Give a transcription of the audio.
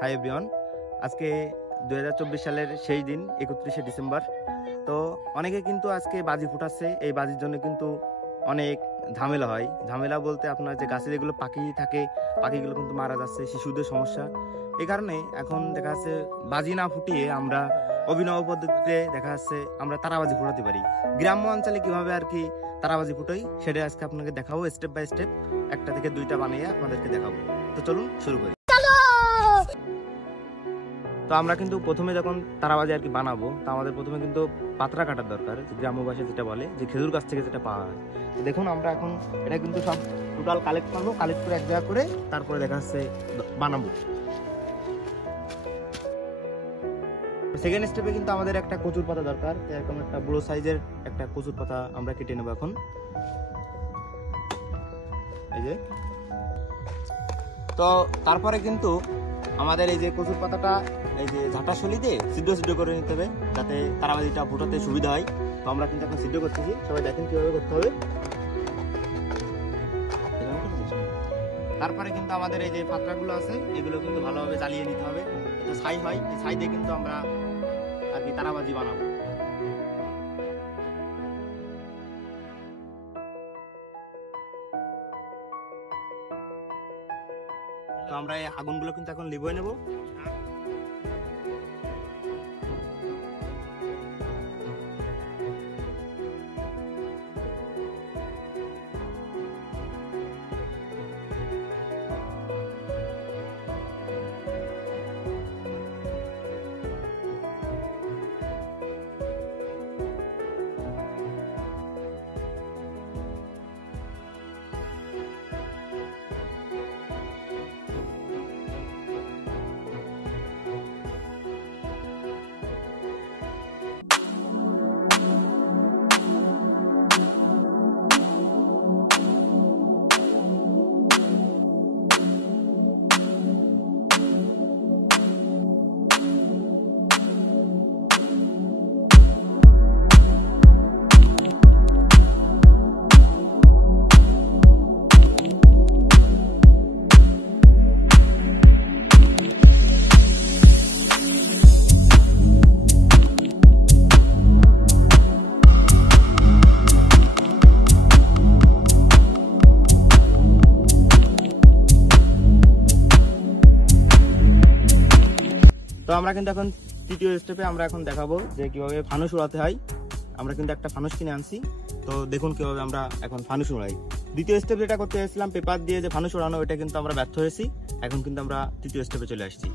Hi everyone, আজকে 2024 সালের সেই দিন 31শে ডিসেম্বর। তো অনেকে কিন্তু আজকে বাজি ফুটাচ্ছে। এই বাজির জন্য কিন্তু অনেক ঝামেলা হয়। ঝামেলা বলতে আপনার যে গাছে যেগুলো পাখি থাকে, পাখিগুলো কিন্তু মারা যাচ্ছে, শিশুদের সমস্যা। এই কারণে এখন দেখা যাচ্ছে বাজি না ফুটিয়ে আমরা অভিনব পদ্ধতিতে দেখা যাচ্ছে আমরা তারাবাজি ফুটাতে পারি। গ্রাম্য অঞ্চলে কিভাবে আর কি তারাবাজি ফুটাই সেটা আজকে আপনাকে দেখাবো, স্টেপ বাই স্টেপ, একটা থেকে দুইটা বানিয়ে আপনাদেরকে দেখাবো। তো চলুন শুরু করি। তো আমরা কিন্তু প্রথমে যখন তারাবাজি আর কি বানাবো, তা আমাদের প্রথমে কিন্তু পাতরা কাটার দরকার, গ্রাম্য ভাষায় যেটা বলে যে খেজুর গাছ থেকে যেটা পাওয়া হয়। তো দেখুন আমরা এখন এটা কিন্তু সব টোটাল কালেক্ট করবো, কালেক্ট করে এক জায়গা করে তারপরে দেখা যাচ্ছে বানাবো। সেকেন্ড স্টেপে কিন্তু আমাদের একটা কচুর পাতা দরকার, এরকম একটা বড় সাইজের একটা কচুর পাতা আমরা কেটে নেবো এখন। এই যে, তো তারপরে কিন্তু আমাদের এই যে কচুর পাতাটা এই যে ঝাঁটা সলি দিয়ে সিদ্ধ করে নিতে হবে, যাতে তারাবাজিটা ফুটাতে সুবিধা হয়। তো আমরা কিন্তু এখন সিদ্ধ করতেছি, সবাই দেখেন কিভাবে করতে হবে। তারপরে কিন্তু আমাদের এই যে পাত্রাগুলো আছে এগুলো কিন্তু ভালোভাবে জ্বালিয়ে নিতে হবে, তো ছাই হয়, এই ছাই দিয়ে কিন্তু আমরা আর কি তারাবাজি বানাবো। তো আমরা এই আগুনগুলো কিন্তু এখন লিভিয়ে নেব। তো আমরা কিন্তু এখন তৃতীয় স্টেপে আমরা এখন দেখাবো যে কিভাবে ফানুস উড়াতে হয়। আমরা কিন্তু একটা ফানুস কিনে আনছি, তো দেখুন কিভাবে আমরা এখন ফানুস উড়াই। দ্বিতীয় স্টেপ যেটা করতে এসেছিলাম পেপার দিয়ে যে ফানুস উড়ানো, ওইটা কিন্তু আমরা ব্যর্থ হয়েছি। এখন কিন্তু আমরা তৃতীয় স্টেপে চলে আসছি।